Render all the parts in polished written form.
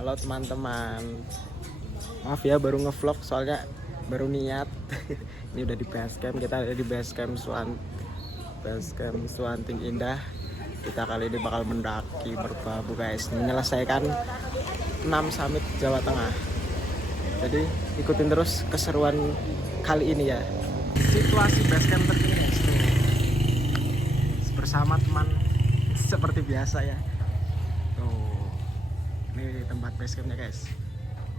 Halo teman-teman, maaf ya baru ngevlog soalnya baru niat. Ini udah di base camp, kita ada di base camp Suwanting Indah. Kita kali ini bakal mendaki Merbabu guys, menyelesaikan 6 summit Jawa Tengah. Jadi ikutin terus keseruan kali ini ya. Situasi base camp terkini guys, bersama teman seperti biasa ya. Ini tempat base campnya guys,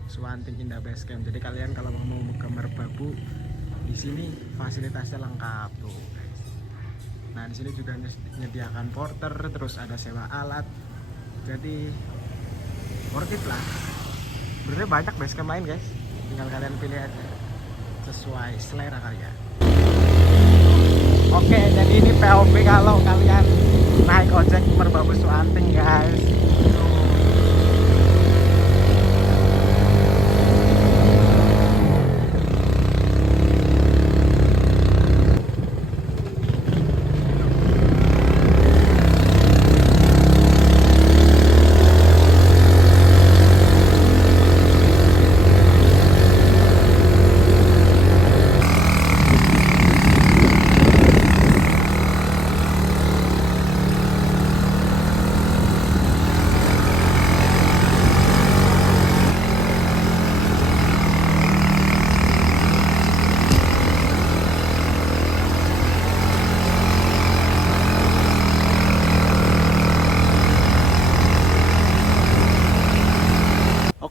Suwanting Indah Base Camp. Jadi kalian kalau mau ke Merbabu, di sini fasilitasnya lengkap tuh guys. Nah di sini juga menyediakan porter, terus ada sewa alat. Jadi worth it lah. Sebenarnya banyak base camp lain guys, tinggal kalian pilih aja sesuai selera kalian. Oke, jadi ini POV kalau kalian naik ojek Merbabu Suwanting guys.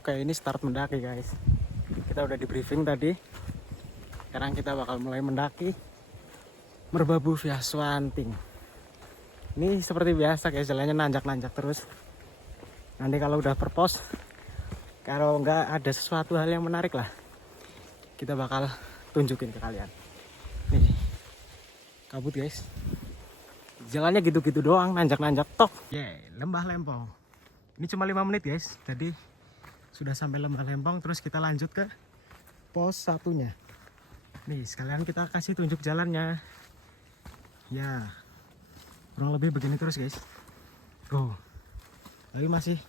Oke, ini start mendaki guys. Kita udah di briefing tadi. Sekarang kita bakal mulai mendaki Merbabu via Suwanting. Ini seperti biasa guys, jalannya nanjak-nanjak terus. Nanti kalau udah per pos, kalau nggak ada sesuatu hal yang menarik lah, kita bakal tunjukin ke kalian. Nih, kabut guys. Jalannya gitu-gitu doang, nanjak-nanjak tok. Lembah Lempong. Ini cuma 5 menit guys. Jadi sudah sampai Lembah Lempong, terus kita lanjut ke pos satunya. Nih sekalian kita kasih tunjuk jalannya. Ya kurang lebih begini terus guys. Tapi masih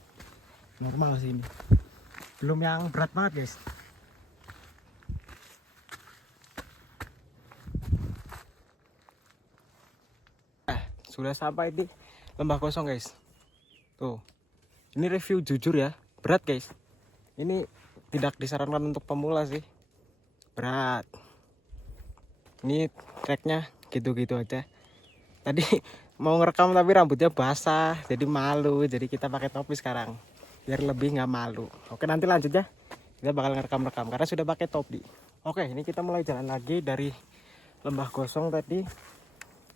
normal sih ini, belum yang berat banget guys. Sudah sampai di Lembah Kosong guys. Tuh, ini review jujur ya, berat guys. Ini tidak disarankan untuk pemula sih, berat. Ini treknya gitu-gitu aja. Tadi mau ngerekam tapi rambutnya basah, jadi malu. Jadi kita pakai topi sekarang, biar lebih nggak malu. Oke, nanti lanjut ya. Kita bakal ngerekam karena sudah pakai topi. Oke, ini kita mulai jalan lagi dari Lembah Kosong tadi.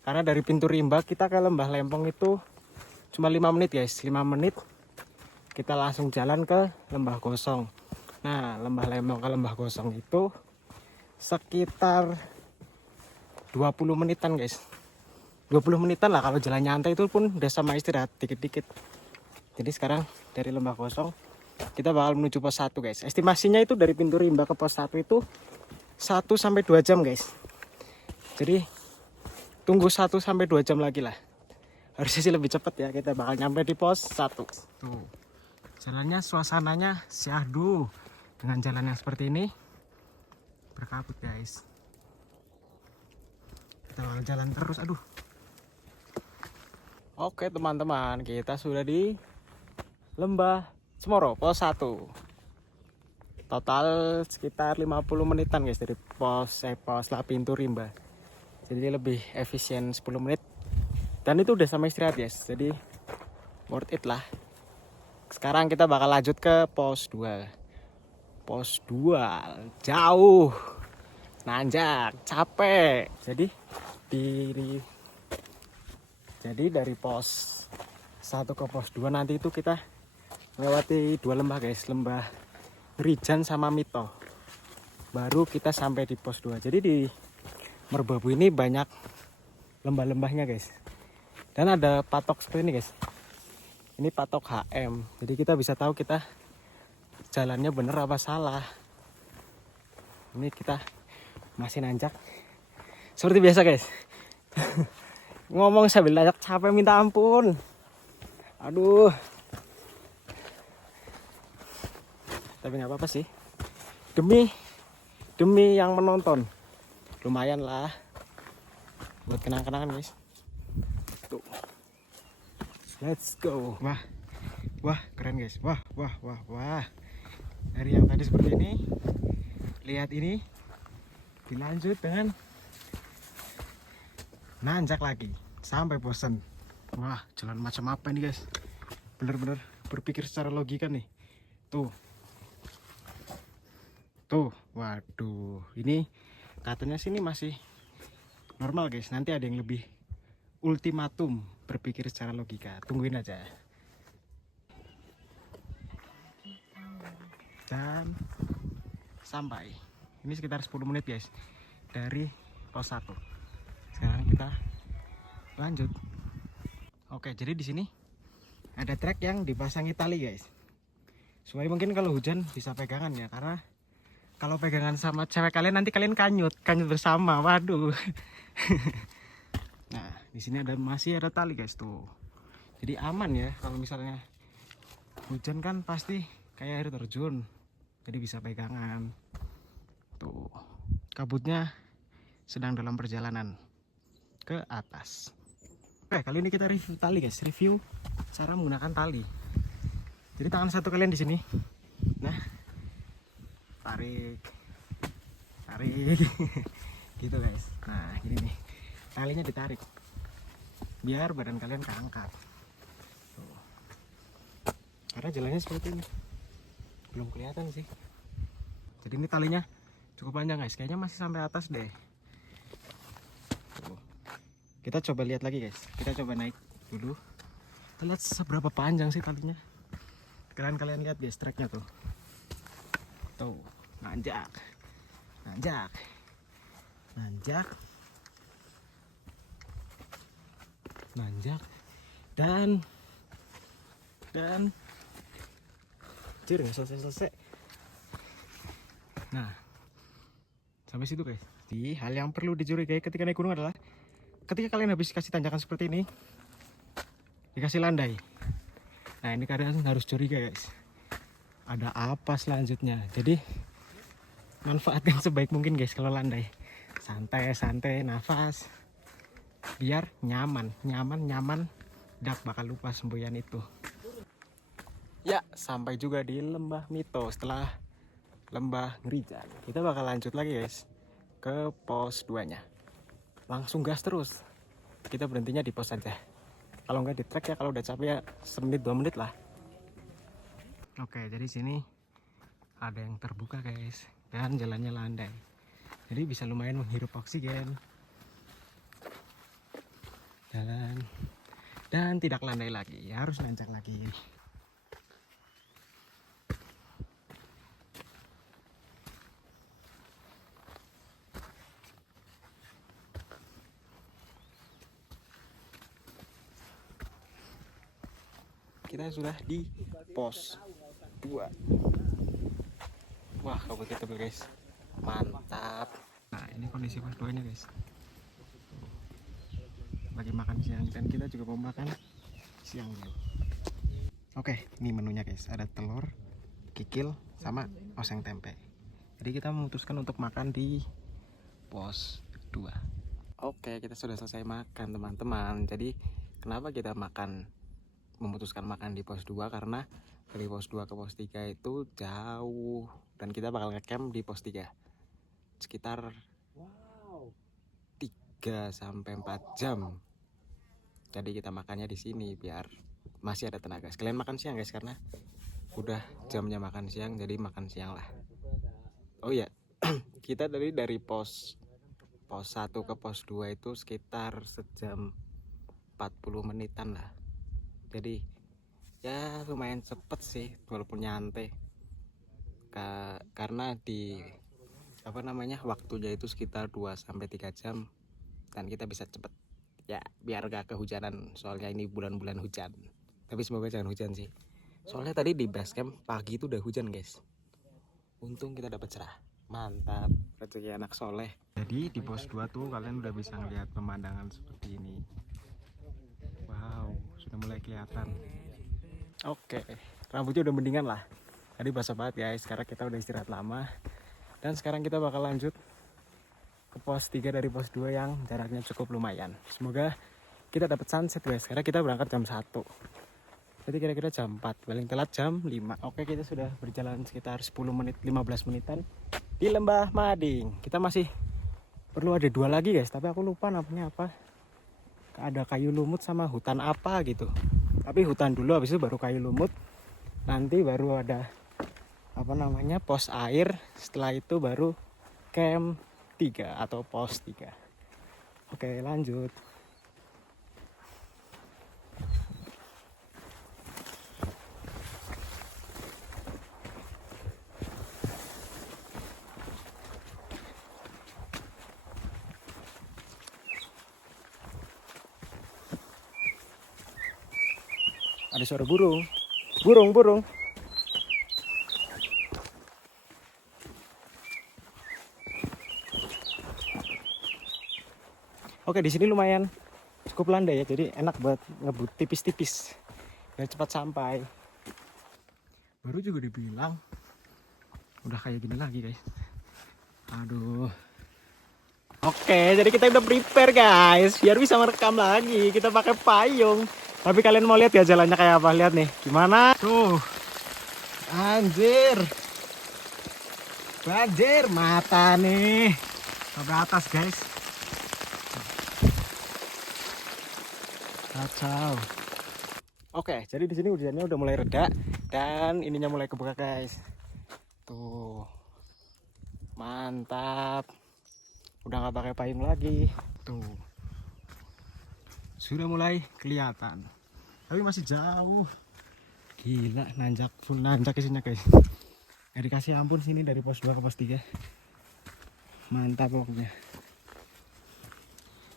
Karena dari pintu rimba kita ke Lembah Lempong itu cuma 5 menit guys, 5 menit. Kita langsung jalan ke Lembah Kosong. Nah, Lembah Lempong ke Lembah Kosong itu sekitar 20 menitan guys. 20 menitan lah kalau jalan nyantai, itu pun udah sama istirahat dikit-dikit. Jadi sekarang dari Lembah Kosong kita bakal menuju pos 1 guys. Estimasinya itu dari pintu rimba ke pos 1 itu 1 sampai 2 jam guys. Jadi tunggu 1 sampai 2 jam lagi lah. Harusnya sih lebih cepat ya, kita bakal nyampe di pos 1. Tuh. Jalannya, suasananya syahdu dengan jalan yang seperti ini, berkabut guys. Kita bakal jalan terus, aduh. Oke teman-teman, kita sudah di Lembah Cemoro pos 1. Total sekitar 50 menitan guys dari pos pintu rimba. Jadi lebih efisien 10 menit. Dan itu udah sama istirahat guys, jadi worth it lah. Sekarang kita bakal lanjut ke pos 2. Pos 2 jauh, nanjak, capek. Jadi dari pos 1 ke pos 2 nanti itu kita melewati 2 lembah guys, Lembah Rijan sama Mito. Baru kita sampai di pos 2. Jadi di Merbabu ini banyak lembah-lembahnya guys. Dan ada patok seperti ini guys. Ini patok HM. Jadi kita bisa tahu kita jalannya bener apa salah. Ini kita masih nanjak. Seperti biasa guys. Ngomong sambil nanjak capek minta ampun. Aduh. Tapi nggak apa-apa sih. Demi yang menonton. Lumayan lah. Buat kenang-kenangan guys. Tuh. Let's go. Wah, keren guys. Wah. Dari yang tadi seperti ini, lihat ini, dilanjut dengan nanjak lagi sampai bosan. Wah, jalan macam apa ini guys? Bener-bener berpikir secara logika nih. Tuh, waduh, ini katanya sini masih normal guys. Nanti ada yang lebih ultimatum berpikir secara logika. Tungguin aja. Dan sampai ini sekitar 10 menit guys dari pos 1. Sekarang kita lanjut. Oke, jadi di sini ada trek yang dipasangi tali guys, supaya mungkin kalau hujan bisa pegangan ya, karena kalau pegangan sama cewek kalian nanti kalian kanyut bersama. Waduh. Nah, di sini masih ada tali guys tuh. Jadi aman ya, kalau misalnya hujan kan pasti kayak air terjun. Jadi bisa pegangan. Tuh. Kabutnya sedang dalam perjalanan ke atas. Oke, kali ini kita review tali guys. Review cara menggunakan tali. Jadi tangan satu kalian di sini. Nah, tarik. Gitu guys. Nah, gini nih. Talinya ditarik. Biar badan kalian keangkat. Tuh. Karena jalannya seperti ini. Belum kelihatan sih. Jadi ini talinya cukup panjang guys. Kayaknya masih sampai atas deh. Tuh. Kita coba lihat lagi guys. Kita coba naik dulu. Kita lihat seberapa panjang sih talinya. Kalian lihat guys treknya tuh. Tuh, nanjak. Dan anjir, nggak selesai. Nah, sampai situ guys. Jadi hal yang perlu dicurigai ketika naik gunung adalah ketika kalian habis kasih tanjakan seperti ini, dikasih landai. Nah, ini kalian harus curiga guys, ada apa selanjutnya. Jadi manfaatkan sebaik mungkin guys kalau landai. Santai, nafas, biar nyaman. Dak bakal lupa semboyan itu. Ya, sampai juga di Lembah Mito. Setelah Lembah Ngerijan, kita bakal lanjut lagi guys ke pos 2 nya. Langsung gas terus. Kita berhentinya di pos saja. Kalau nggak di trek ya, kalau udah capek ya semenit 2 menit lah. Oke, jadi sini ada yang terbuka guys, dan jalannya landai. Jadi bisa lumayan menghirup oksigen. Jalan dan tidak landai lagi, harus nanjak lagi. Kita sudah di pos 2. Wah, kabutnya tebel guys, mantap. Nah, ini kondisi pos 2 nya guys. Bagi makan siang, dan kita juga mau makan siang dulu. Oke, ini menunya guys, ada telur, kikil, sama oseng tempe. Jadi kita memutuskan untuk makan di pos 2. Oke, kita sudah selesai makan teman-teman. Jadi kenapa kita memutuskan makan di pos 2? Karena dari pos 2 ke pos 3 itu jauh, dan kita bakal ngecamp di pos 3 sekitar 3 sampai 4 jam. Jadi kita makannya di sini biar masih ada tenaga. Sekalian makan siang guys, karena udah jamnya makan siang, jadi makan siang lah. Oh ya, kita dari pos 1 ke pos 2 itu sekitar sejam 40 menitan lah. Jadi ya lumayan cepet sih, walaupun nyantai. Karena di waktunya itu sekitar 2 sampai 3 jam, dan kita bisa cepet ya, biar gak kehujanan, soalnya ini bulan-bulan hujan. Tapi semoga jangan hujan sih, soalnya tadi di base camp pagi itu udah hujan guys. Untung kita dapat cerah. Mantap, rezeki anak soleh. Jadi di pos 2 tuh kalian udah bisa ngeliat pemandangan seperti ini. Wow, sudah mulai kelihatan. Oke, rambutnya udah mendingan lah. Tadi basah banget guys, karena kita udah istirahat lama. Dan sekarang kita bakal lanjut ke pos 3 dari pos 2 yang jaraknya cukup lumayan. Semoga kita dapat sunset guys, karena kita berangkat jam 1. Jadi kira-kira jam 4, paling telat jam 5. Oke, kita sudah berjalan sekitar 10 menit, 15 menitan di Lembah Mading. Kita masih perlu ada 2 lagi guys, tapi aku lupa namanya apa. Ada kayu lumut sama hutan apa gitu. Tapi hutan dulu, habis itu baru kayu lumut. Nanti baru ada apa namanya, pos air. Setelah itu baru camp 3 atau pos 3. Oke, lanjut. Ada suara burung. Burung. Oke, di sini lumayan cukup landai ya, jadi enak buat ngebut tipis-tipis biar cepat sampai. Baru juga dibilang udah kayak gini lagi guys. Aduh. Oke, jadi kita udah prepare guys biar bisa merekam lagi. Kita pakai payung. Tapi kalian mau lihat ya jalannya kayak apa? Lihat nih, gimana? Tuh, anjir, banjir mata nih, sampai atas guys. Kacau. Oke, jadi di sini hujannya udah mulai reda dan ininya mulai kebuka guys. Tuh, mantap. Udah nggak pakai payung lagi. Tuh, sudah mulai kelihatan. Tapi masih jauh. Gila, nanjak, full nanjak isinya guys. Gak dikasih ampun sini dari pos 2 ke pos 3. Mantap pokoknya.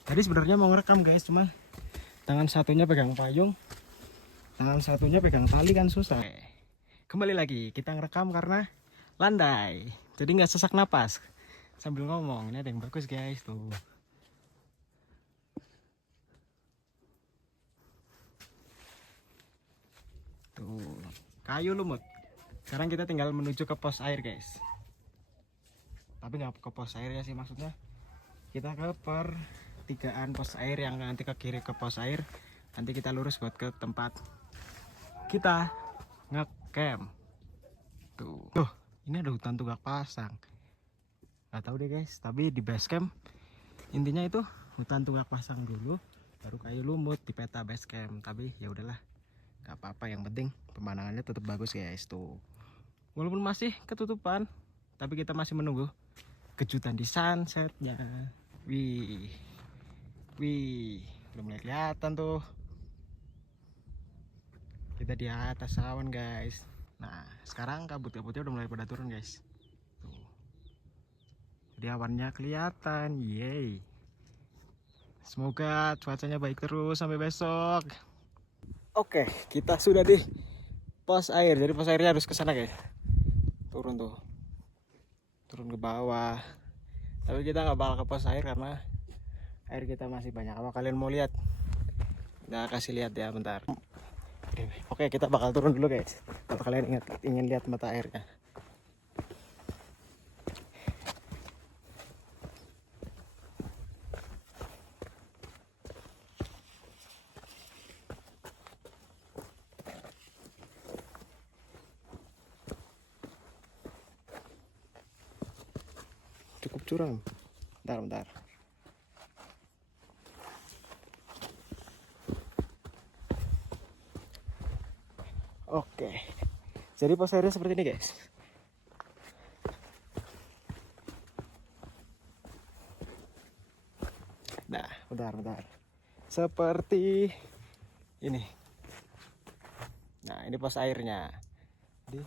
Tadi sebenarnya mau ngerekam guys, cuma tangan satunya pegang payung, tangan satunya pegang tali kan susah. Kembali lagi, kita ngerekam karena landai. Jadi nggak sesak napas. Sambil ngomong, ini ada yang bagus guys tuh. Tuh, kayu lumut. Sekarang kita tinggal menuju ke pos air guys. Tapi nggak ke pos air ya sih, maksudnya kita ke pertigaan pos air yang nanti ke kiri ke pos air. Nanti kita lurus buat ke tempat kita ngecamp. Tuh, ini ada hutan tunggak pasang. Gak tahu deh guys, tapi di base camp intinya itu hutan tunggak pasang dulu, baru kayu lumut di peta base camp. Tapi ya udahlah, gak apa-apa, yang penting pemandangannya tetap bagus guys tuh. Walaupun masih ketutupan, tapi kita masih menunggu kejutan di sunsetnya. Wih, udah mulai kelihatan tuh. Kita di atas awan guys. Nah, sekarang kabut-kabutnya udah mulai pada turun guys. Tuh. Jadi awannya kelihatan, yeay. Semoga cuacanya baik terus sampai besok. Oke, kita sudah di pos air. Jadi pos airnya harus ke sana guys. Turun tuh, turun ke bawah. Tapi kita nggak bakal ke pos air karena air kita masih banyak. Kalau kalian mau lihat, kita kasih lihat ya bentar. Oke, kita bakal turun dulu guys. Kalau kalian ingin lihat mata airnya. Cukup curam. Bentar. Oke. Jadi pos airnya seperti ini guys. Nah, bentar. Seperti ini. Nah, ini pos airnya. Jadi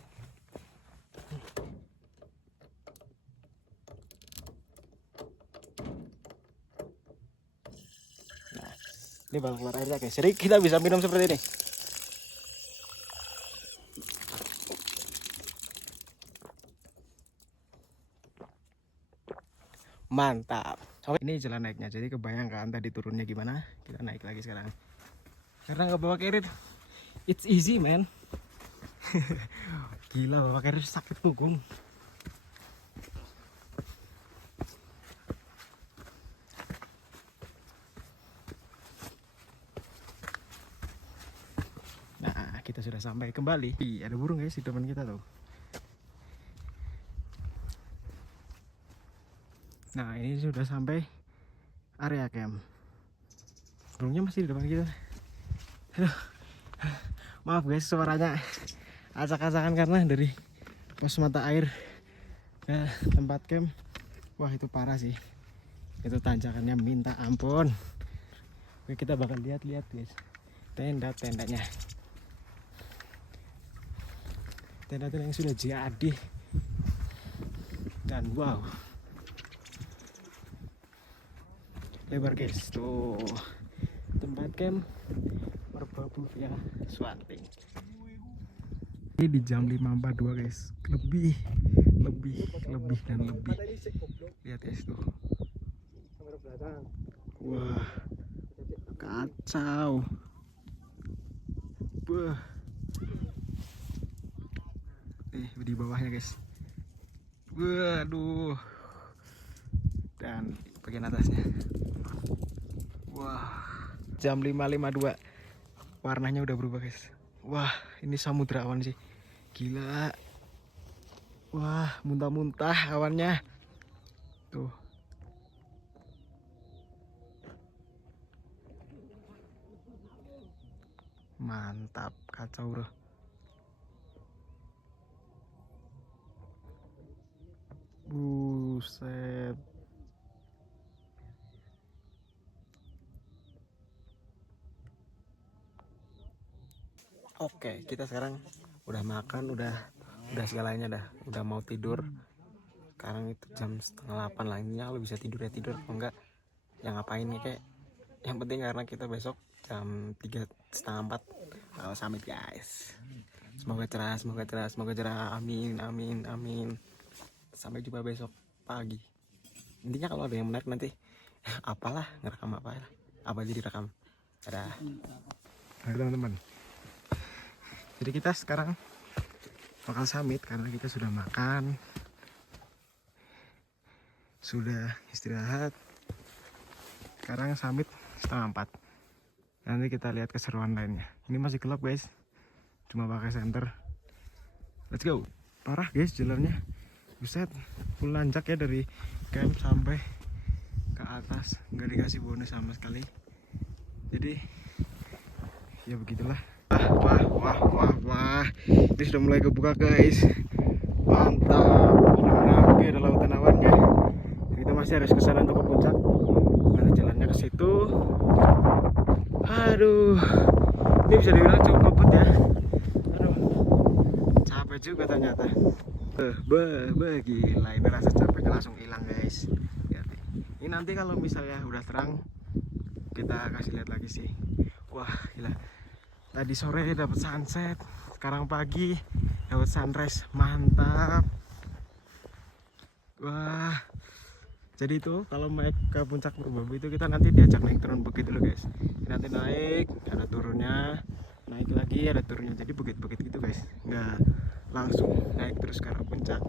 ini bakal keluar airnya guys. Jadi kita bisa minum seperti ini. Mantap. Oke, ini jalan naiknya. Jadi kebayang kan tadi turunnya gimana? Kita naik lagi sekarang. Karena nggak bawa carrier, it's easy man. Gila, Bapak Keris sakit punggung. Nah, kita sudah sampai kembali. Ada burung guys di depan kita tuh. Nah, ini sudah sampai area camp. Burungnya masih di depan kita. Aduh. Maaf guys, suaranya acak-acakan karena dari pos mata air ke tempat camp. Wah, itu parah sih. Itu tanjakannya minta ampun. Oke, kita bakal lihat-lihat guys. Tenda-tendanya. Tenda-tenda yang sudah jadi. Dan wow. Lebar guys, tuh tempat camp Merbabu via Swanting. Ini di jam 5.42 guys, lebih dan lebih. Lihat guys tuh, wah kacau, wah. Di bawahnya guys, waduh, dan bagian atasnya. Wah, jam 5.52 warnanya udah berubah guys. Wah, ini samudra awan sih, gila. Wah, muntah-muntah awannya tuh. Mantap, kacau bro. Buset. Oke, kita sekarang udah makan, udah segalanya dah, udah mau tidur. Sekarang itu jam 7:30 lah. Ini kalau bisa tidur ya tidur, kalau enggak ya ngapain nih kayak. Yang penting karena kita besok jam 3:30 summit guys. Semoga cerah, amin. Sampai jumpa besok pagi. Intinya kalau ada yang menarik nanti apalah ngerekam apa jadi rekam. Dadah. Nah, teman-teman. Jadi kita sekarang bakal summit karena kita sudah makan, sudah istirahat. Sekarang summit 3:30. Nanti kita lihat keseruan lainnya. Ini masih gelap guys, cuma pakai senter. Let's go. Parah guys jalannya, buset, full nanjak ya dari camp sampai ke atas, nggak dikasih bonus sama sekali. Jadi ya begitulah. Wah, ini sudah mulai kebuka guys. Mantap. Tapi ada lautan awannya. Kita masih harus ke sana untuk ke puncak. Mana jalannya ke situ. Aduh, ini bisa dibilang cukup ngebut ya. Aduh, capek juga ternyata. Gila, ini rasa capeknya langsung hilang guys. Ini nanti kalau misalnya udah terang, kita kasih lihat lagi sih. Wah, gila. Tadi sore dapat sunset, sekarang pagi dapat sunrise, mantap. Wah, jadi itu kalau naik ke puncak Merbabu itu kita nanti diajak naik turun bukit dulu guys. Nanti naik, ada turunnya, naik lagi ada turunnya, jadi bukit-bukit gitu guys, nggak langsung naik terus ke arah puncak.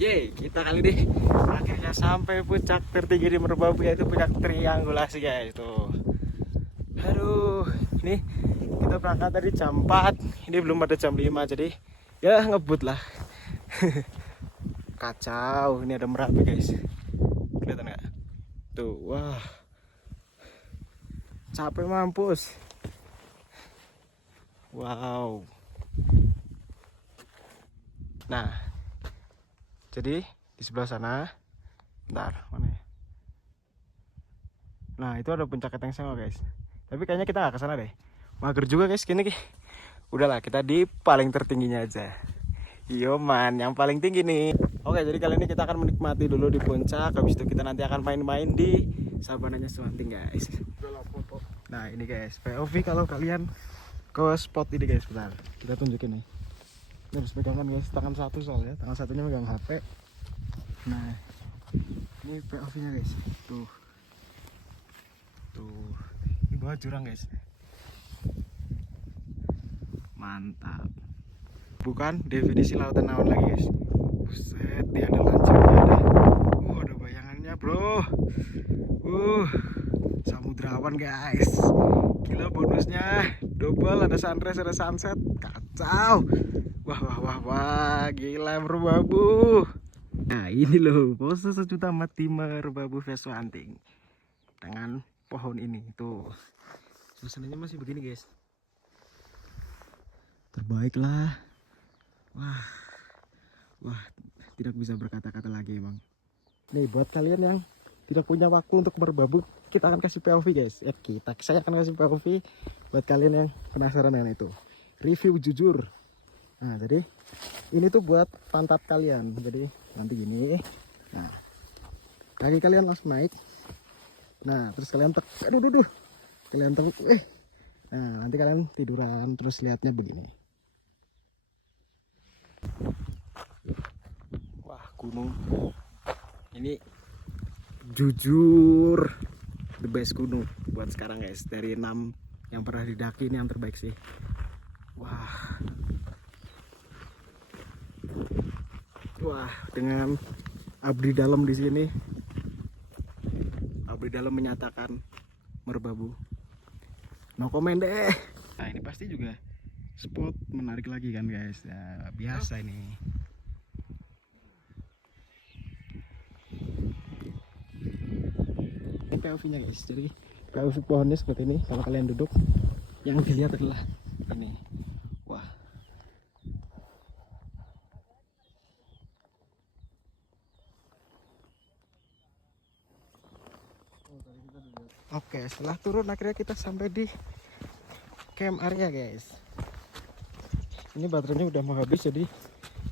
Yeay, kita kali deh akhirnya sampai puncak tertinggi di Merbabu, yaitu puncak Triangulasi guys tuh. Aduh, ini kita berangkat tadi jam 4, ini belum ada jam 5, jadi ya ngebut lah. Kacau, ini ada Merapi guys, kelihatan nggak? Tuh, wah, capek mampus. Wow. Nah, jadi di sebelah sana, bentar, mana ya? Nah, itu ada puncak Keteng Sengo guys. Tapi kayaknya kita nggak kesana deh, mager juga guys gini. Udahlah, kita di paling tertingginya aja. Yo man, yang paling tinggi nih. Oke, jadi kali ini kita akan menikmati dulu di puncak. Habis itu kita nanti akan main-main di savananya Swanting guys. Nah ini guys, POV kalau kalian ke spot ini guys. Bentar, kita tunjukin nih. Ini harus pegangan guys, tangan satu soalnya, tangan satunya megang HP. Nah, ini POV nya guys. Tuh, bawah jurang guys, mantap. bukan definisi lautan awan lagi guys. Buset, dia ada lancipnya ada. Ada bayangannya bro. Samudrawan guys. Gila bonusnya double, ada sunrise ada sunset, kacau. Wah gila merbabu. Nah ini loh pose sejuta mati merbabu face hunting dengan pohon ini tuh. Suasananya masih begini guys, terbaik lah. Wah tidak bisa berkata-kata lagi emang. Nih buat kalian yang tidak punya waktu untuk merbabu, kita akan kasih POV guys. Saya akan kasih POV buat kalian yang penasaran dengan itu. Review jujur. Nah jadi ini tuh buat pantat kalian. Jadi nanti gini. Nah kaki kalian langsung naik. Nah terus kalian kalian nah nanti kalian tiduran terus lihatnya begini. Wah gunung ini jujur the best gunung buat sekarang guys. Dari 6 yang pernah didaki ini yang terbaik sih. Wah dengan abdi dalam di sini. Abdi dalam menyatakan merbabu no comment deh. Nah ini pasti juga spot menarik lagi kan guys ya, biasa ini. Ini POV nya guys, jadi POV pohonnya seperti ini. Kalau kalian duduk yang dilihat adalah ini. Wah oke, setelah turun akhirnya kita sampai di camp area guys. Ini baterainya udah mau habis, jadi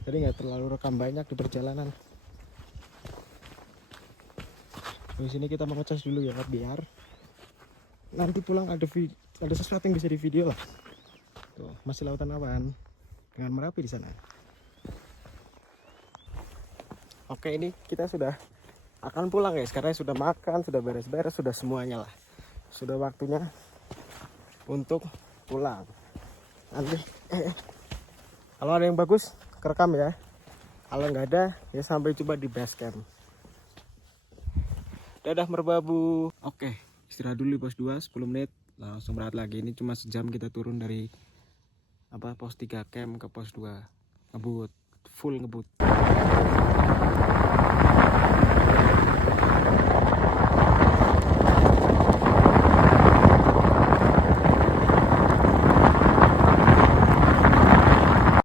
nggak terlalu rekam banyak di perjalanan. Di sini kita mau ngecas dulu ya, biar nanti pulang ada sesuatu yang bisa di video lah. Tuh masih lautan awan dengan Merapi di sana. Oke, ini kita sudah akan pulang guys, karena sudah makan, sudah beres-beres, sudah semuanya lah. Sudah waktunya untuk pulang. Nanti kalau ada yang bagus kerekam ya. Kalau nggak ada ya sampai jumpa di base camp. Dadah merbabu. Oke, istirahat dulu di pos 2 10 menit. Langsung berat lagi. Ini cuma sejam kita turun dari pos 3 camp ke pos 2. Ngebut, full ngebut.